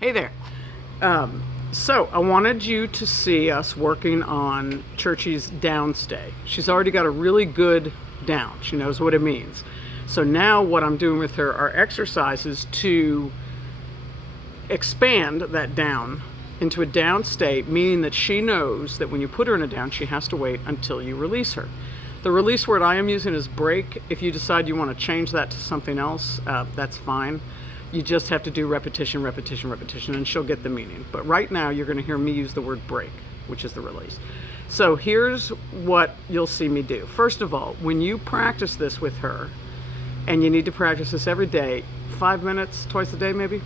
Hey there. So I wanted you to see us working on Churchie's downstay. She's already got a really good down. She knows what it means. So now what I'm doing with her are exercises to expand that down into a down state, meaning that she knows that when you put her in a down, she has to wait until you release her. The release word I am using is break. If you decide you want to change that to something else, that's fine. You just have to do repetition, repetition, repetition, and she'll get the meaning. But right now, you're going to hear me use the word break, which is the release. So here's what you'll see me do. First of all, when you practice this with her, and you need to practice this every day, 5 minutes, twice a day maybe,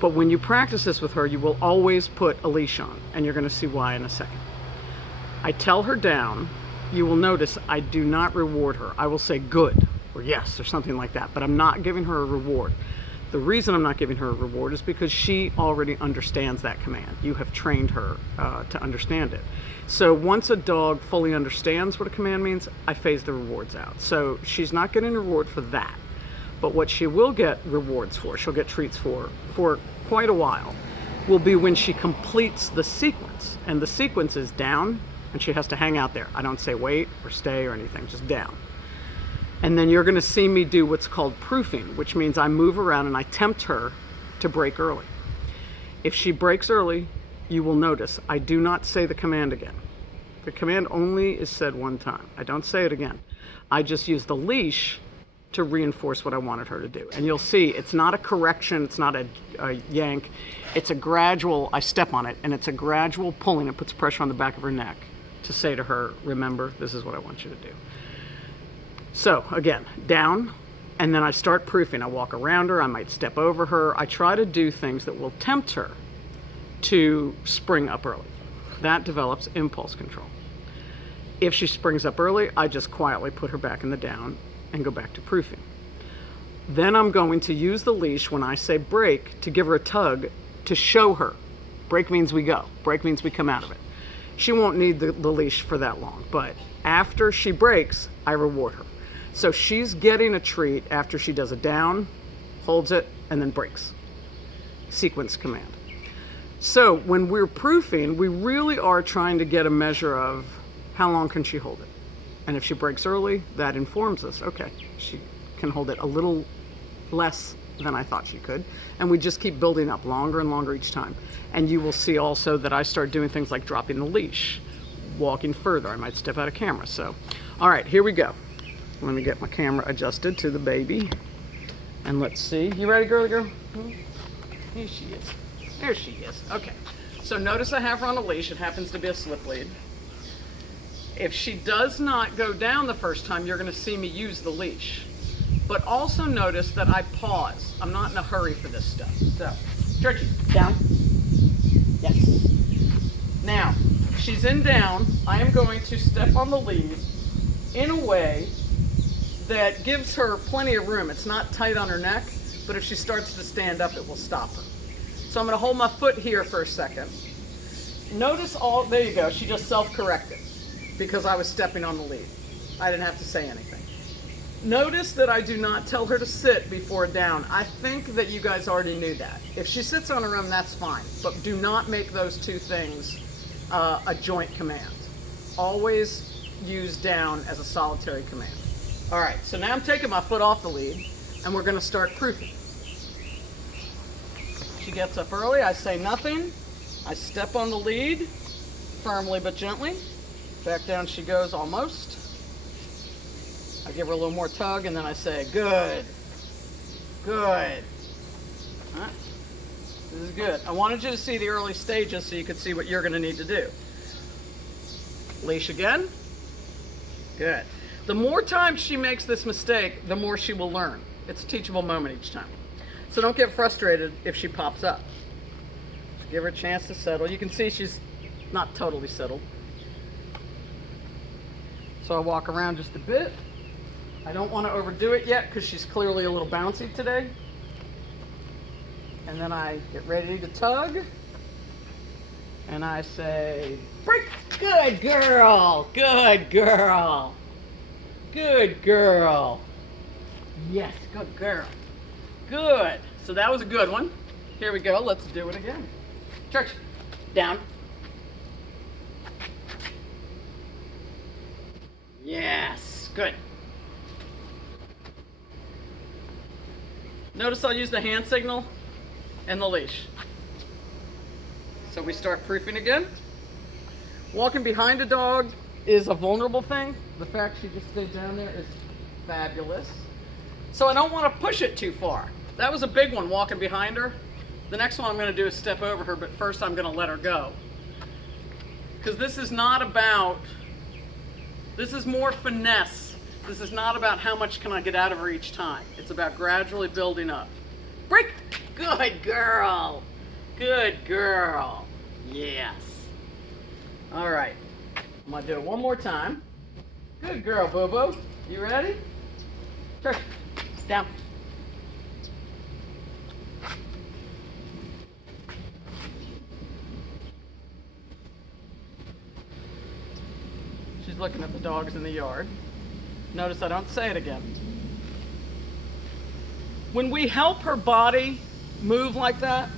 but when you practice this with her, you will always put a leash on, and you're going to see why in a second. I tell her down. You will notice I do not reward her. I will say good or yes or something like that, but I'm not giving her a reward. The reason I'm not giving her a reward is because she already understands that command. You have trained her to understand it. So once a dog fully understands what a command means, I phase the rewards out. So she's not getting a reward for that. But what she will get rewards for, she'll get treats for quite a while, will be when she completes the sequence. And the sequence is down, and she has to hang out there. I don't say wait or stay or anything, just down. And then you're gonna see me do what's called proofing, which means I move around and I tempt her to break early. If she breaks early, you will notice I do not say the command again. The command only is said one time. I don't say it again. I just use the leash to reinforce what I wanted her to do. And you'll see it's not a correction, it's not a yank, it's a gradual, I step on it, and it's a gradual pulling. It puts pressure on the back of her neck to say to her, remember, this is what I want you to do. So again, down, and then I start proofing. I walk around her, I might step over her. I try to do things that will tempt her to spring up early. That develops impulse control. If she springs up early, I just quietly put her back in the down and go back to proofing. Then I'm going to use the leash when I say break to give her a tug to show her. Break means we go. Break means we come out of it. She won't need the leash for that long, but after she breaks, I reward her. So she's getting a treat after she does a down, holds it, and then breaks. Sequence command. So when we're proofing, we really are trying to get a measure of how long can she hold it. And if she breaks early, that informs us, okay, she can hold it a little less than I thought she could. And we just keep building up longer and longer each time. And you will see also that I start doing things like dropping the leash, walking further. I might step out of camera. So, all right, here we go. Let me get my camera adjusted to the baby. And let's see. You ready, girly girl? Here she is. There she is. Okay. So notice I have her on a leash. It happens to be a slip lead. If she does not go down the first time, you're going to see me use the leash. But also notice that I pause. I'm not in a hurry for this stuff. So, Churchie, down. Yes. Now, she's in down. I am going to step on the lead in a way that gives her plenty of room. It's not tight on her neck, but if she starts to stand up, it will stop her. So I'm going to hold my foot here for a second. Notice there you go, she just self-corrected because I was stepping on the lead. I didn't have to say anything. Notice that I do not tell her to sit before down. I think that you guys already knew that. If she sits on her own, that's fine, but do not make those two things a joint command. Always use down as a solitary command. All right, so now I'm taking my foot off the lead, and we're gonna start proofing. She gets up early, I say nothing. I step on the lead, firmly but gently. Back down she goes almost. I give her a little more tug, and then I say, good, good. All right. This is good. I wanted you to see the early stages so you could see what you're gonna need to do. Leash again. Good. The more times she makes this mistake, the more she will learn. It's a teachable moment each time. So don't get frustrated if she pops up. Just give her a chance to settle. You can see she's not totally settled. So I walk around just a bit. I don't want to overdo it yet because she's clearly a little bouncy today. And then I get ready to tug. And I say, break. Good girl. Good girl. Good girl. Yes, good girl. Good. So that was a good one. Here we go. Let's do it again. Church, down. Yes, good. Notice I'll use the hand signal and the leash. So we start proofing again. Walking behind a dog is a vulnerable thing. The fact she just stayed down there is fabulous. So I don't want to push it too far. That was a big one, walking behind her. The next one I'm going to do is step over her, but first I'm going to let her go. Because this is not about, this is more finesse. This is not about how much can I get out of her each time. It's about gradually building up. Break! Good girl! Good girl. Yes. All right. I'm going to do it one more time. Good girl, Bobo. You ready? Sure. Down. She's looking at the dogs in the yard. Notice I don't say it again. When we help her body move like that,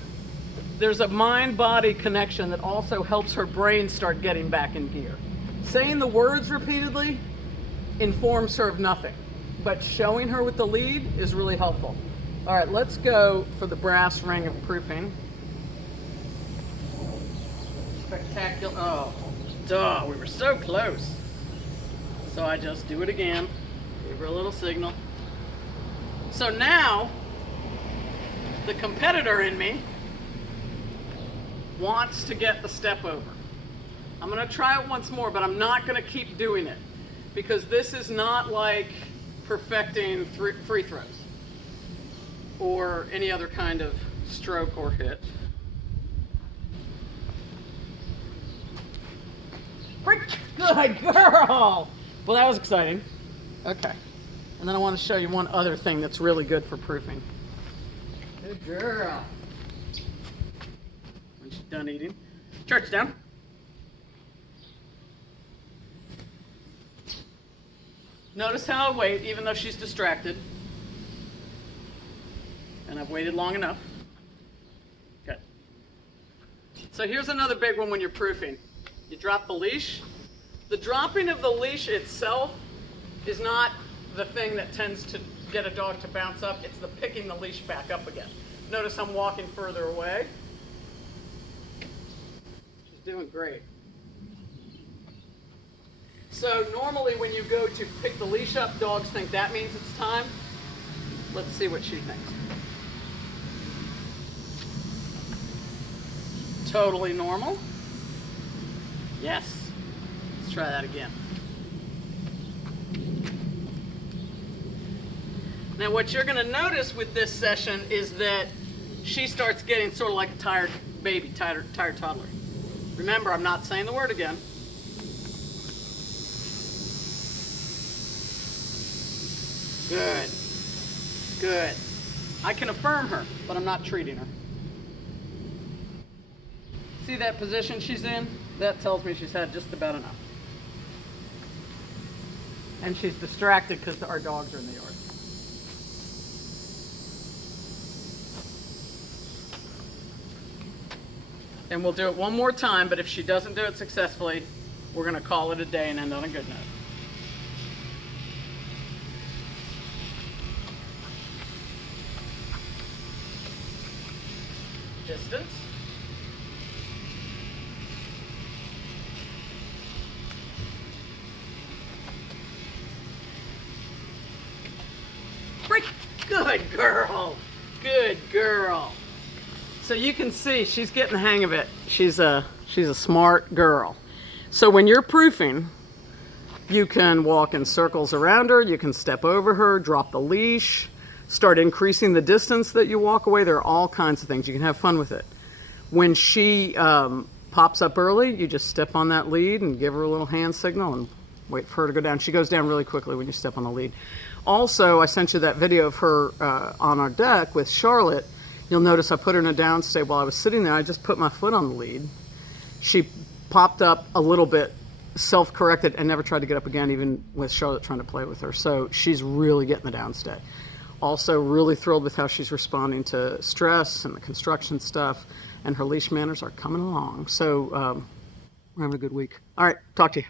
there's a mind-body connection that also helps her brain start getting back in gear. Saying the words repeatedly informs her of nothing, but showing her with the lead is really helpful. All right, let's go for the brass ring of proofing. Spectacular. Oh, duh, we were so close. So I just do it again, give her a little signal. So now, the competitor in me wants to get the step over. I'm going to try it once more, but I'm not going to keep doing it because this is not like perfecting free throws or any other kind of stroke or hit. Good girl! Well, that was exciting. Okay. And then I want to show you one other thing that's really good for proofing. Good girl. When she's done eating. Church, down. Notice how I wait, even though she's distracted. And I've waited long enough. Good. So here's another big one when you're proofing. You drop the leash. The dropping of the leash itself is not the thing that tends to get a dog to bounce up. It's the picking the leash back up again. Notice I'm walking further away. She's doing great. So normally when you go to pick the leash up, dogs think that means it's time. Let's see what she thinks. Totally normal. Yes. Let's try that again. Now what you're going to notice with this session is that she starts getting sort of like a tired baby, tired toddler. Remember, I'm not saying the word again. Good. Good. I can affirm her, but I'm not treating her. See that position she's in? That tells me she's had just about enough. And she's distracted because our dogs are in the yard. And we'll do it one more time, but if she doesn't do it successfully, we're going to call it a day and end on a good note. Distance. Break. Good girl. Good girl. So you can see she's getting the hang of it. She's a smart girl. So when you're proofing, you can walk in circles around her, you can step over her, drop the leash, start increasing the distance that you walk away. There are all kinds of things. You can have fun with it. When she pops up early, you just step on that lead and give her a little hand signal and wait for her to go down. She goes down really quickly when you step on the lead. Also, I sent you that video of her on our deck with Charlotte. You'll notice I put her in a downstay while I was sitting there. I just put my foot on the lead. She popped up a little bit, self-corrected, and never tried to get up again, even with Charlotte trying to play with her. So she's really getting the downstay. Also really thrilled with how she's responding to stress and the construction stuff, and her leash manners are coming along. So we're having a good week. All right, talk to you.